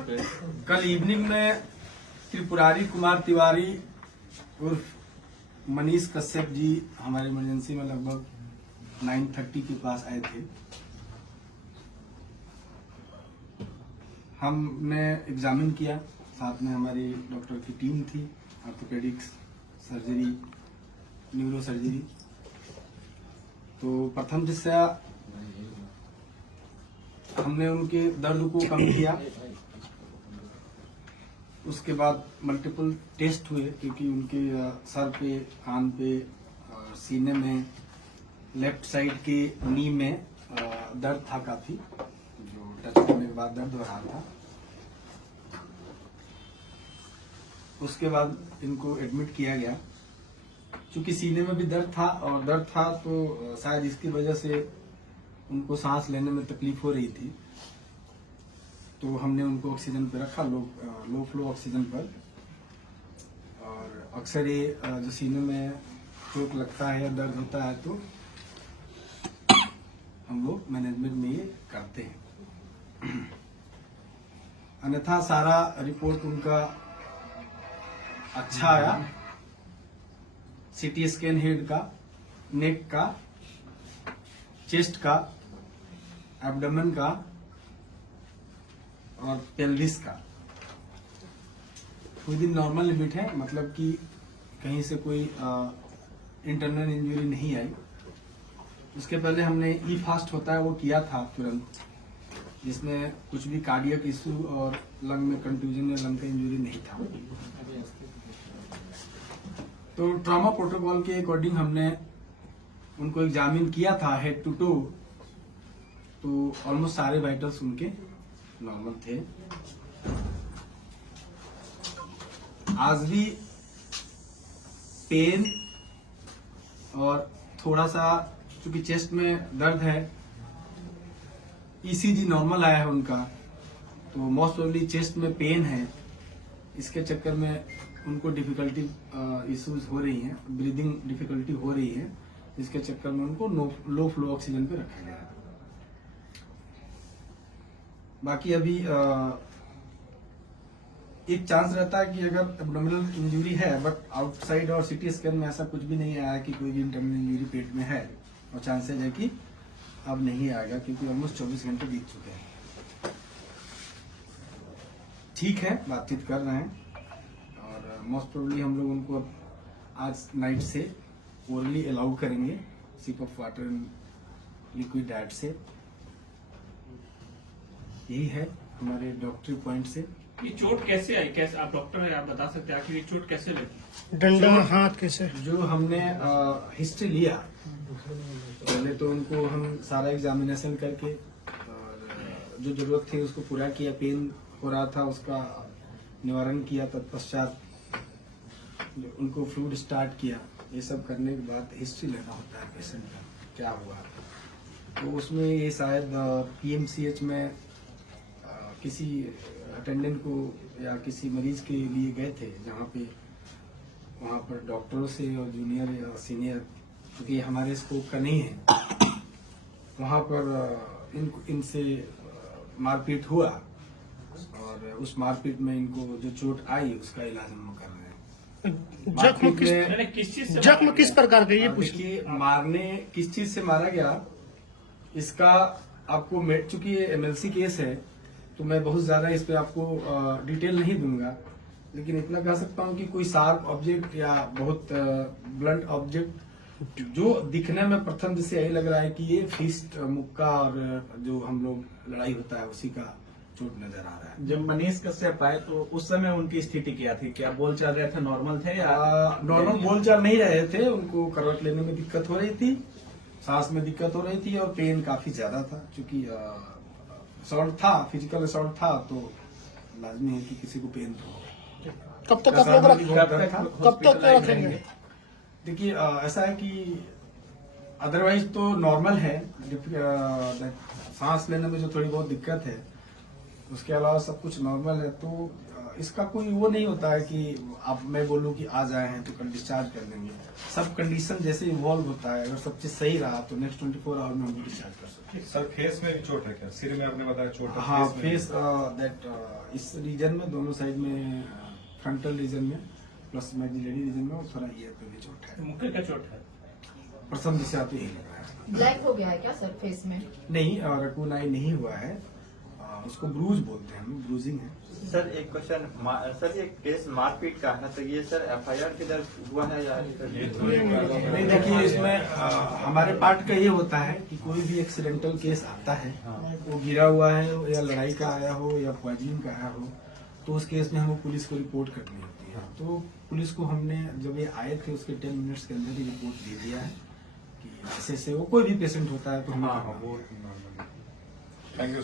पे। कल इवनिंग में त्रिपुरारी कुमार तिवारी उर्फ मनीष कश्यप जी हमारे इमरजेंसी में लगभग 9:30 के पास आए थे। हमने एग्जामिन किया, साथ में हमारी डॉक्टर की टीम थी, ऑर्थोपेडिक्स, सर्जरी, न्यूरो सर्जरी। तो प्रथम दृष्टया हमने उनके दर्द को कम किया। उसके बाद मल्टीपल टेस्ट हुए, क्योंकि उनके सर पे, कान पे, सीने में, लेफ्ट साइड के नी में दर्द था काफी, जो टच करने के बाद दर्द हो रहा था। उसके बाद इनको एडमिट किया गया। चूंकि सीने में भी दर्द था तो शायद इसकी वजह से उनको सांस लेने में तकलीफ हो रही थी, तो हमने उनको ऑक्सीजन पे रखा, लो फ्लो ऑक्सीजन पर। और अक्सर ये जो सीने में चोट लगता है या दर्द होता है तो हम लोग मैनेजमेंट में ये करते हैं। अन्यथा सारा रिपोर्ट उनका अच्छा आया। सीटी स्कैन हेड का, नेक का, चेस्ट का, एब्डोमेन का और पेल्विस का विद इन नॉर्मल लिमिट है, मतलब कि कहीं से कोई इंटरनल इंजरी नहीं आई। उसके पहले हमने ई फास्ट होता है वो किया था तुरंत, जिसमें कुछ भी कार्डियक इशू और लंग में कंट्यूजन या लंग का इंजरी नहीं था। तो ट्रॉमा प्रोटोकॉल के अकॉर्डिंग हमने उनको एग्जामिन किया था हेड टू टो, तो ऑलमोस्ट सारे वाइटल्स उनके नॉर्मल थे। आज भी पेन और थोड़ा सा, क्योंकि चेस्ट में दर्द है, ईसीजी नॉर्मल आया है उनका, तो मोस्ट प्रोबेबली चेस्ट में पेन है। इसके चक्कर में उनको डिफिकल्टी इश्यूज हो रही हैं, ब्रीदिंग डिफिकल्टी हो रही है, इसके चक्कर में उनको लो फ्लो ऑक्सीजन पे रखा गया है। बाकी अभी एक चांस रहता है कि अगर एब्डोमिनल इंजरी है, बट आउटसाइड और सीटी स्कैन में ऐसा कुछ भी नहीं आया कि कोई भी इंटरनल इंजरी पेट में है, और चांसेस है कि अब नहीं आएगा, क्योंकि ऑलमोस्ट 24 घंटे बीत चुके हैं। ठीक है, बातचीत कर रहे हैं, और मोस्ट प्रोबेबली हम लोग उनको आज नाइट से ओरली अलाउ करेंगे, sip of water and liquid diet से। यही है हमारे डॉक्टरी पॉइंट से। ये चोट कैसे आई? कैसे, आप डॉक्टर हैं, आप बता सकते हैं आखिर ये चोट कैसे लगी? डंडा हाथ कैसे? जो हमने हिस्ट्री लिया, पहले तो उनको हम सारा एग्जामिनेशन करके और जो जरूरत थी उसको पूरा किया। पेन हो रहा था, उसका निवारण किया। तत्पश्चात उनको फ्लूइड स्टार्ट किया। ये सब करने के बाद हिस्ट्री लेना होता है पेशेंट का, क्या हुआ। तो उसमें ये शायद पीएमसीएच में किसी अटेंडेंट को या किसी मरीज के लिए गए थे, जहाँ पे वहाँ पर डॉक्टरों से और जूनियर या सीनियर, क्योंकि हमारे स्कोप का नहीं है, वहाँ पर इनसे मारपीट हुआ, और उस मारपीट में इनको जो चोट आई उसका इलाज हम कर रहे हैं। जख्म किस प्रकार का, ये पूछिए। मारने किस चीज से मारा गया, इसका आपको चूंकि ये एमएलसी केस है, तो मैं बहुत ज्यादा इस पे आपको डिटेल नहीं दूंगा, लेकिन इतना कह सकता हूँ कि कोई शार्प ऑब्जेक्ट या बहुत ब्लंट ऑब्जेक्ट जो दिखने में प्रथम दृष्टि यही लग रहा है कि ये फिस्ट, मुक्का और जो हम लोग लड़ाई होता है उसी का चोट नजर आ रहा है। जब मनीष कश्यप आए तो उस समय उनकी स्थिति क्या थी? क्या बोल चाल रहे थे, नॉर्मल थे या? नॉर्मल बोल चाल नहीं रहे थे, उनको करवट लेने में दिक्कत हो रही थी, सांस में दिक्कत हो रही थी, और पेन काफी ज्यादा था। चूंकि असॉल्ट था, फिजिकल असॉल्ट था, तो लाजमी है कि किसी को पेन तो। कब तक आप लोग रखेंगे? देखिए, ऐसा है कि अदरवाइज तो नॉर्मल है, सांस लेने में जो थोड़ी बहुत दिक्कत है, उसके अलावा सब कुछ नॉर्मल है। तो इसका कोई वो नहीं होता है कि अब मैं बोलूँ कि आज आए हैं तो कल डिस्चार्ज कर देंगे। सब कंडीशन जैसे इवॉल्व होता है, अगर सब चीज सही रहा तो नेक्स्ट 24 आवर में हम डिस्चार्ज कर सकते हैं। सर फेस में भी चोट है क्या? सिर में आपने बताया चोट है, हाँ, में फेस दैट इस रीजन में, दोनों साइड में, फ्रंटल रीजन में प्लस मैग्जिलरी रीजन में, और थोड़ा ईयर पे भी चोट है। मुक्के का चोट है। प्रथम दिशा तो यही लग रहा है। ब्लैक हो गया है क्या सर फेस में? नहीं, रकून आई नहीं हुआ है, उसको ब्रूज बोलते हैं हम, ब्रूजिंग है। सर एक क्वेश्चन, सर ये केस मारपीट का है तो ये सर एफआईआर के दर्ज हुआ है या नहीं, देखिए इसमें हमारे पार्ट का ये होता है कि कोई भी एक्सीडेंटल केस आता है, वो गिरा हुआ है या लड़ाई का आया हो या पॉइजनिंग का आया हो, तो उस केस में हमको पुलिस को रिपोर्ट करनी होती है। तो पुलिस को हमने जब ये आए थे उसके 10 मिनट्स के अंदर ही रिपोर्ट दे दिया है कि ऐसे वो कोई भी पेशेंट होता है तो हम थैंक यू।